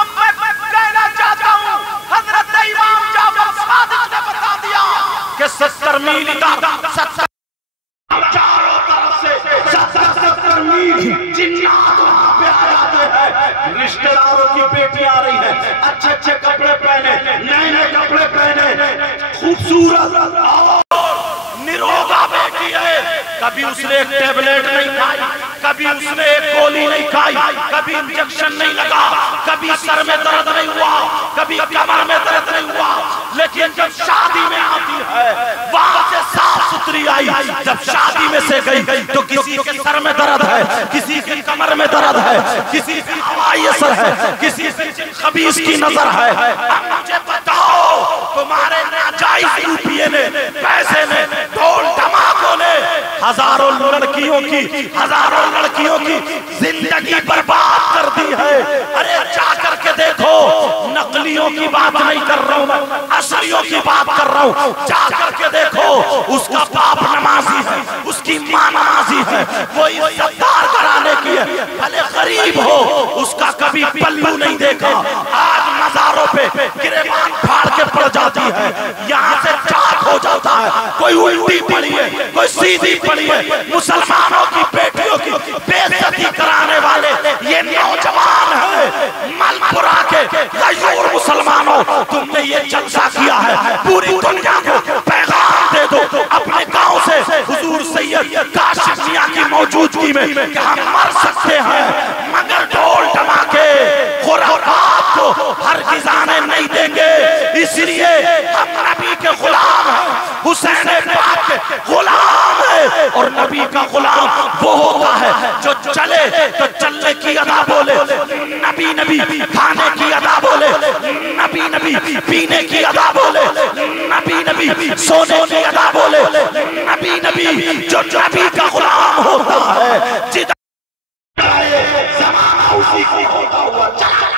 اب میں کہنا چاہتا ہوں حضرت امام جعفر صادق نے بتا دیا کہ 70 میل ادھر، 70 چاروں طرف سے 70 میل جنات وہاں پہ آ جاتے ہیں۔ رشتہ داروں کی بیٹی آ رہی ہے، اچھے اچھے کپڑے پہنے، نئے نئے کپڑے پہنے، خوبصورت اور نروگا بیٹی ہے۔ کبھی اس نے ایک ٹیبلیٹ نہیں کھائی، کبھی اس نے ایک گولی نہیں کھائی، کبھی انجیکشن نہیں لگا، کبھی سر میں درد نہیں ہوا، کبھی کمر میں درد نہیں ہوا، لیکن جب شادی میں آتی ہے وہاں سے صاف ستھری آئی، جب شادی میں سے گئی تو کسی کے سر میں درد ہے، کسی کے کمر میں درد ہے، کسی کے ہوائی اثر ہے، کسی سے خبیث کی نظر ہے۔ اب مجھے بتاؤ تمہارے ناجائز روپیے نے، پیسے نے، ڈھول دھماکوں نے ہزاروں لڑکیوں کی زندگی برباد کر دی ہے۔ ارے جا کر کے دیکھو، نقلیوں کی بات نہیں کر رہا ہوں میں، اصلیوں کی بات کر رہا ہوں۔ جا کر کے دیکھو، اس کا باپ نمازی ہے، اس کی ماں نمازی ہے، وہ عزتدار گھرانے کی ہے، بھلے غریب ہو، اس کا کبھی پلو نہیں دیکھا۔ آج مزاروں پہ گریبان پھاڑ کے پڑ جاتی ہے، یہاں سے چاک ہو جاتا ہے، کوئی الٹی پڑی ہے، کوئی سیدھی پڑی ہے۔ مسلمانوں کی بیٹیوں کی بے عزتی کرانے والے یہ نوجوان ہیں۔ ملپورہ کے غیور مسلمانوں، تم نے یہ جلسہ کیا ہے، پوری دنیا کو پیغام دے دو اپنے گاؤں سے، حضور سید کاشف میاں کی موجودگی میں کہ ہم مر سکتے ہیں مگر ڈھول دھماکے خرافات کو ہرگز آنے نہیں دیں گے۔ اس لیے ہم نبی کے غلام ہیں، حسین پاک کے غلام ہیں، اور نبی کا غلام وہ ہوتا ہے جو چلے تو چلنے کی ادا بولے، نبی نبی کھانے کی ادا بولے، نبی نبی پینے کی ادا بولے، نبی نبی سونے کی ادا بولے، نبی نبی جو نبی کا غلام ہوتا ہے، جدھر زمانہ اسی کو ہوتا ہوا چلا۔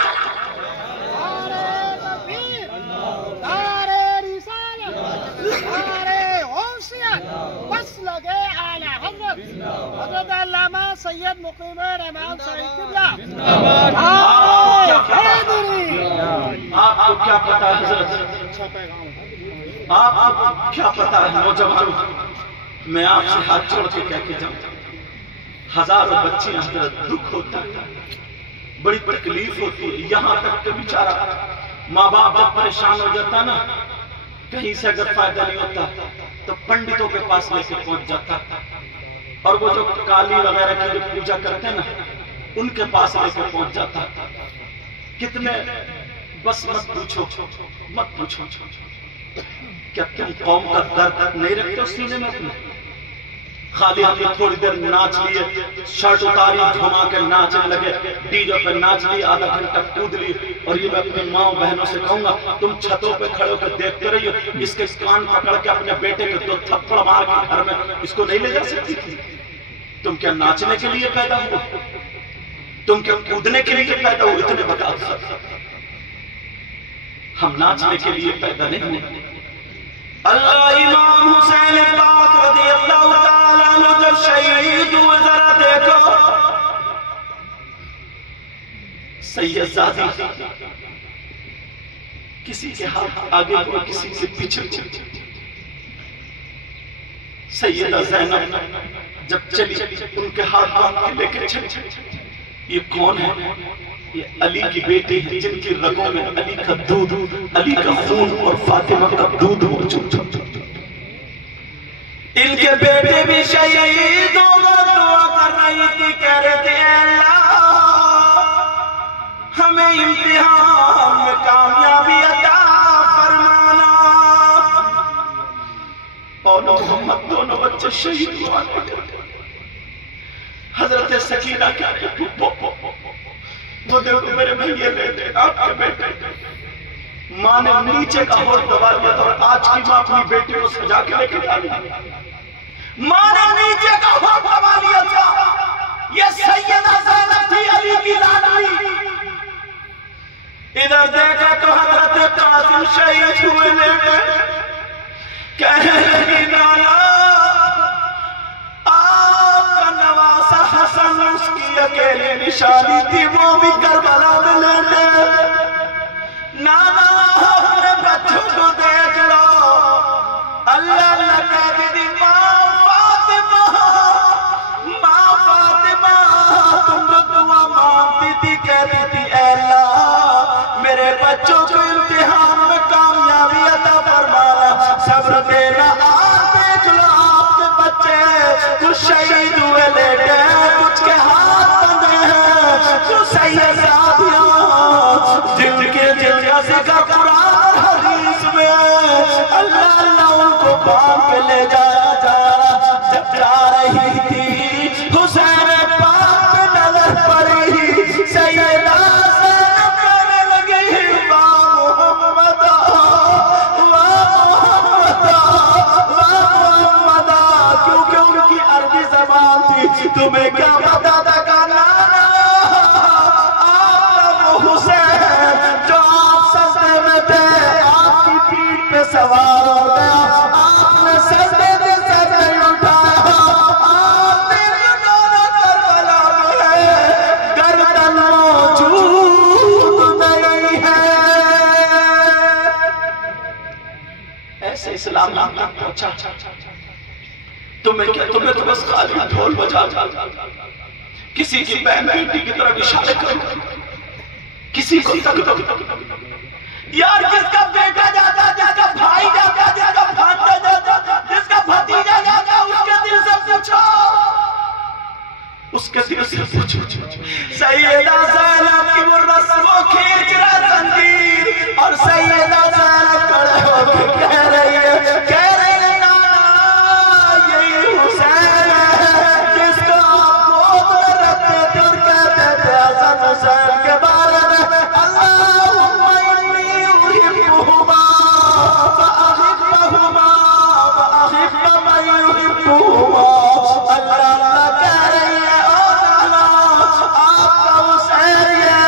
حضرت علامہ سید مقیم رحمان صاحب قبلہ آپ کو کیا پتا ہے حضرت، آپ کو کیا پتا ہے نوجوان، میں آپ سے ہاتھ چھوڑ کے کہہ کے جاؤں، ہزاروں بچیاں حضرت دکھ ہوتا ہے، بڑی تکلیف ہوتی ہے، یہاں تک کہ بیچارہ ماں باپ جب پریشان ہو جاتا نا، کہیں سے اگر فائدہ نہیں ہوتا تو پنڈتوں کے پاس لے کے پہنچ جاتا، اور وہ جو کالی وغیرہ کی جو پوجا کرتے ہیں نا ان کے پاس لے کے پہنچ جاتا۔ کتنے بس مت پوچھو کیا تم قوم کا درد نہیں رکھتے ہو سینے میں اپنے؟ خالی ہم نے تھوڑی دیر ناچ لیے، شرٹ اتاری گھما کے ناچنے لگے، ڈی جے پہ ناچ لی، آدھا گھنٹہ کود لی، اور یہ میں اپنی ماں بہنوں سے کہوں گا تم چھتوں پہ کھڑے ہو کے دیکھتے رہیے، اس کے کان پکڑ کے اپنے بیٹے کے 2 تھپڑ مار کے گھر میں اس کو نہیں لے جا سکتی تھی؟ تم کیا ناچنے کے لیے پیدا ہو؟ تم کیا کودنے کے لیے پیدا ہو؟ اتنے بتا سکتے، ہم ناچنے کے لیے پیدا نہیں ہوئے۔ اللہ امام حسین پاک رضی اللہ تعالیٰ عنہ جب شہید ہوئے، ذرا دیکھو سید زادی کسی کے ہاتھ آگے ہوئے، کسی کے پیچھے، سیدہ زینب جب چلی ان کے ہاتھ باندھ کے لے کے چلی، یہ کون ہے؟ یہ علی کی بیٹی ہے جن کی رگوں میں علی کا دودھ، علی کا خون اور فاطمہ کا دودھ موجود ہے۔ ان کے بیٹے بھی شہید ہو گئے، دعا کر رہی تھی، کہہ رہے تھے اے اللہ ہمیں امتحان میں کامیابی عطا فرمانا۔ اور محمد دونوں بچے شہید ہوا کرتے۔ حضرت سکینہ کیا کہتی، وہ دیکھو میرے بھائیے لیتے آپ کے بیٹے، ماں نے نیچے کا ہور دبا لیا تھا، اور آج کی ماں اپنی بیٹی کو سجا کے لے کے جالی، ماں نے نیچے کا ہور دبا لیا تھا۔ یہ سیدہ زینب تھی علی کی لاڈلی۔ ادھر دیکھا تو حضرت قاسم شہید ہوئے لیتے، کہنے لگی نانا آپ کا نواسا حسن اس کی اکیلی نشانی تھی، وہ بھی کربلا میں لیتے۔ نانا اپنے بچوں کو دیکھ لو، اللہ اللہ کہتی تھی ماں فاطمہ تم لوگ دعا مانگتی تھی، کہتی تھی اے اللہ میرے بچوں کو امتحان میں کامیابی عطا فرمانا، صبر دینا۔ آج دیکھ لو آپ کے بچے کچھ شہید ہوئے لیٹے ہیں، کچھ کے ہاتھ بندھے ہیں، کچھ سید صحابیاں جن کا ذکر قرآن اور حدیث میں اللہ اللہ ان کو باندھ کے لے جایا جا رہا۔ جب جا رہی تھی حسین پاک پہ نظر پڑی، سیدہ زینب کہنے لگی واہ محمد کیونکہ ان کی عربی زبان تھی، تمہیں کیا پتا تھا کہ نانا آپ کا وہ حسین جو آپ سجدے میں تھے، آپ کی پیٹھ پہ سوار ہو گیا، آپ نے سجدے میں سر اٹھایا، آپ نے نانا کربلا میں گردن موجود نہیں ہے۔ ایسے اسلام تک پہنچا، تمہیں کیا، تمہیں تو بس خالی ڈھول بجا کسی کی بہن بیٹی کی طرف اشارے کرو، کسی کو تک یار جس کا بیٹا جاتا، جس کا بھائی جاتا، جس کا بھانجا جاتا، جس کا بھتیجا جاتا، اس کے دل سے پوچھو، اس کے دل سے پوچھو۔ سیدہ زینب کی وہ رسم و کھینچ رہا زنجیر، اور سیدہ زینب کھڑے ہو کے کہہ رہی ہے نانا یہی حسین ہے جس کو آپ گود میں رکھتے تھے اور کہتے تھے حسن حسین کے بارے میں اللہم انی احبہما فاحبہما فاحب من یحبہما۔ اللہ اللہ کہہ رہی ہے او نانا آپ کا حسین ہے،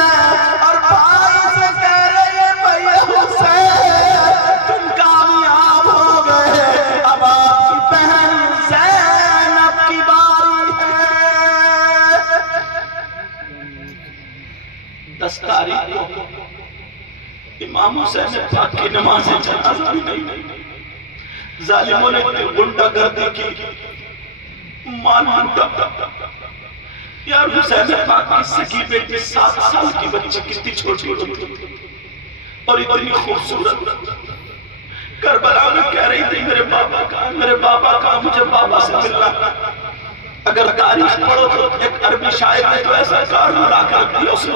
اور بھائی سے کہہ رہی ہے بھائی حسین تم کامیاب ہو گئے، اب آپ کی بہن زینب کی باری ہے۔ 10 تاریخ کو امام حسین پاک کی نماز جنازہ بھی نہیں، ظالموں نے غنڈہ گردی کی، مال لوٹا۔ یار حسین پاک کی سکی بیٹی 7 سال کی بچی کتنی چھوٹی اور اتنی خوبصورت، کربلا میں کہہ رہی تھی میرے بابا کا مجھے بابا سے ملنا۔ اگر تاریخ پڑھو تو ایک عربی شاعر نے تو ایسا کار ملا کر دیا اسے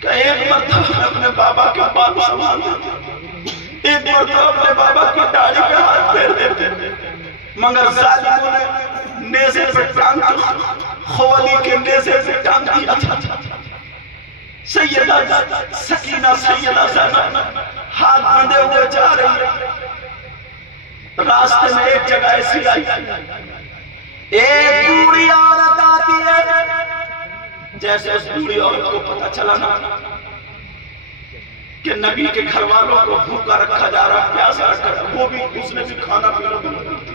کہ ایک مرتبہ اپنے بابا کے بال سنبھال دیتے، ایک مرتبہ اپنے بابا کی داڑھی پہ ہاتھ پھیر دیتے، مگر ظالموں نے نیزے پہ ٹانگ خولی کے نیزے پہ ٹانگ دیا تھا۔ سیدہ سکینہ سیدہ زینب ہاتھ بندھے ہوئے جا رہی ہے، راستے میں ایک جگہ ایسی آئی، ایک بوڑھی عورت آتی ہے۔ جیسے اس بوڑھی عورت کو پتا چلا نا کہ نبی کے گھر والوں کو بھوکا رکھا جا رہا، پیاسا رکھا، وہ بھی اس نے بھی کھانا پینا بنا کرتی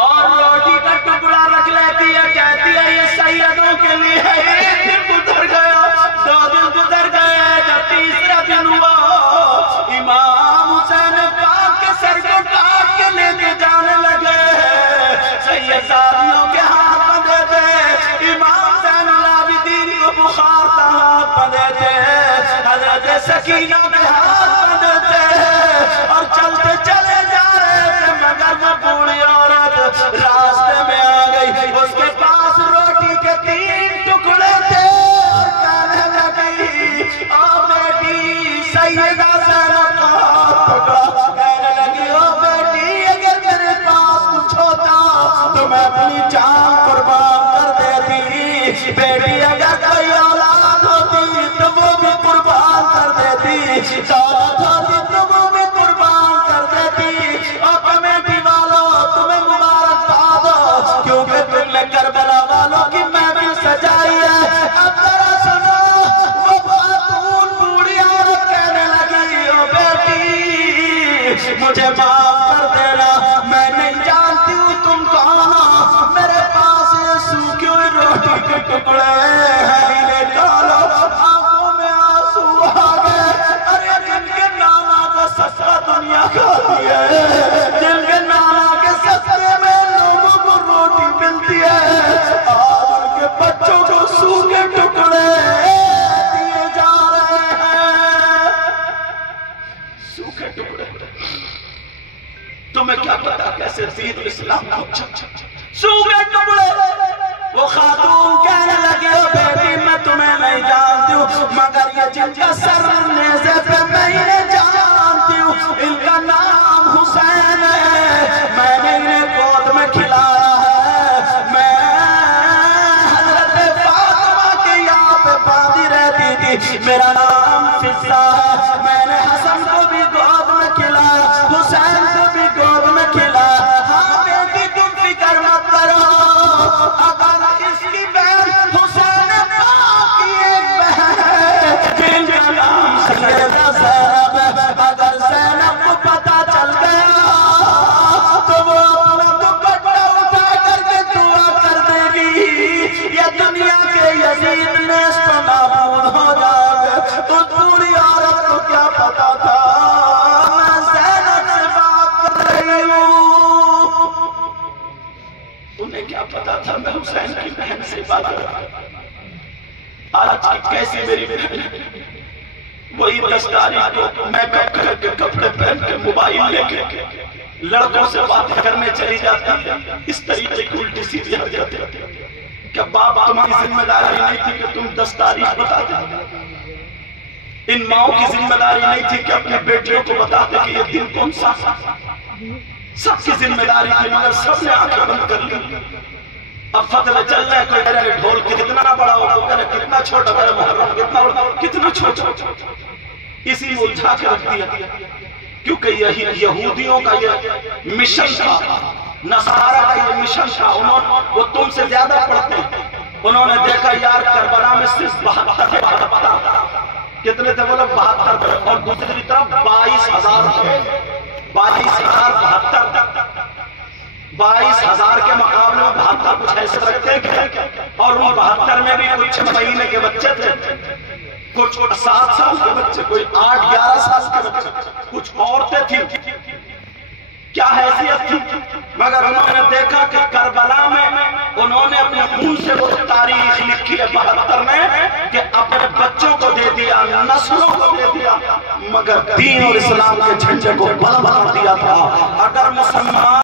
اور روٹی کا ٹکڑا رکھ لیتی ہے، کہتی ہے یہ سیدوں کے لیے ہے۔ ایک دن گزر گیا، 2 دن گزر گئے، جب تیسرا دن ہوا امام حسین پاک کے سر کو کاٹ کے لے کے جانے سکینہ کے ہاتھ بندھے تھے اور چلتے چلے جا رہے تھے، مگر وہ بوڑھی عورت راستے میں آ گئی، اس کے پاس روٹی کے 3 ٹکڑے تھے اور کہنے لگی او بیٹی سیدہ زینب کا ہاتھ پکڑا، کہنے لگی او بیٹی اگر میرے پاس کچھ ہوتا تو میں اپنی جان قربان کر دیتی، بیٹی اگر کوئی اولاد ہوتی تو وہ بھی قربان کر دیتی، دولت ہوتی تو وہ بھی قربان کر دیتی، اور کمیٹی والوں تمہیں مبارکباد ہو کیونکہ تم نے کربلا والوں کی محفل سجائی ہے۔ اب ذرا سنو، وہ خاتون بوڑھی عورت کہنے لگی او بیٹی مجھے معاف کر دینا، میں نہیں جانتی ہوں تم کون ہو، میرے پاس یہ سوکھی ہوئی روٹی کے ٹکڑے ہیں، انہیں ڈالو۔ آنکھوں میں آنسو آ گئے، ارے جن کے نانا کو سستا دنیا کھاتی ہے، جن کے نانا کے سستے میں لوگوں کو روٹی ملتی ہے، آج ان کے بچوں کو سوکھے ٹکڑے دیے جا رہے ہیں، سوکھے ٹکڑے۔ تمہیں کیا پتا کیسے دین اسلام پہنچا؟ سوکھے ٹکڑے۔ وہ خاتون کہنے لگی او بیٹی میں تمہیں نہیں جانتی ہوں، مگر یہ جن کا سر نیزے پہ میں انہیں جانتی ہوں، ان کا نام حسین ہے، میں نے انہیں گود میں کھلایا ہے، میں حضرت فاطمہ کے یہاں پہ باندھی رہتی تھی، میرا نام فضہ ہے، میں نے حسن کو بھی گود میں کھلایا، حسین کو بھی گود میں کھلایا۔ ہاں بیٹی تم فکر مت کرو، اگر اس کی بہن حسین پاک کی ایک بہن ہے جن کا نام سیدہ زینب ہے، اگر زینب کو پتا چل گیا تو وہ اپنا دوپٹہ اٹھا کر کے دعا کر دے گی یہ دنیا کے یزید نیست و نابود ہو جائے گا۔ تو بوڑھی عورت کو کیا پتا تھا میں زینب سے بات کر رہی ہوں، انہیں کیا پتا تھا میں حسین کی بہن سے بات کر رہا ہوں۔ آج کی کیسی میری بہن ہے، وہی 10 تاریخ کو میک اپ کر کے کپڑے پہن کے موبائل لے کے لڑکوں سے باتیں کرنے چلی جاتی ہے، اس طریقے کی الٹی سیدھی حرکتیں۔ کیا باپ تمہاری ذمہ داری نہیں تھی کہ تم 10 تاریخ بتا دیں؟ ان ماؤں کی ذمہ داری نہیں تھی کہ اپنے بیٹیوں کو بتا دیں کہ یہ دن کون سا؟ سب کی ذمہ داری تھی مگر سب نے آنکھیں بند کر لی۔ اب فتوے چل رہے ہیں، کوئی کہہ رہے ڈھول کتنا بڑا ہو، کوئی کہہ رہے کتنا چھوٹا، کوئی محرم کتنا بڑا، کتنا چھوٹا، اسی میں الجھا کے رکھ دیا، کیونکہ یہی یہودیوں کا یہ مشن تھا، نصارہ کا یہ مشن تھا، وہ تم سے زیادہ پڑھتے ہیں، انہوں نے دیکھا یار کربلا میں صرف 72 کتنے تھے بولے 72 اور دوسری طرف 22,000 تھے، 22,000 کے مقابلے میں 72 کچھ ایسے رکھتے ہیں، اور ان 72 میں بھی کچھ 6 مہینے کے بچے تھے، کچھ 7 سال کے بچے، کوئی 8-11 سال کے بچے، کچھ عورتیں تھیں، کیا حیثیت تھی، مگر انہوں نے دیکھا کہ کربلا میں انہوں نے اپنے خون سے وہ تاریخ لکھی ہے 72 میں کہ اپنے بچوں کو دے دیا، نسلوں کو دے دیا، مگر دین اور اسلام کے جھنڈے کو بلند کر دیا تھا۔ اگر مسلمان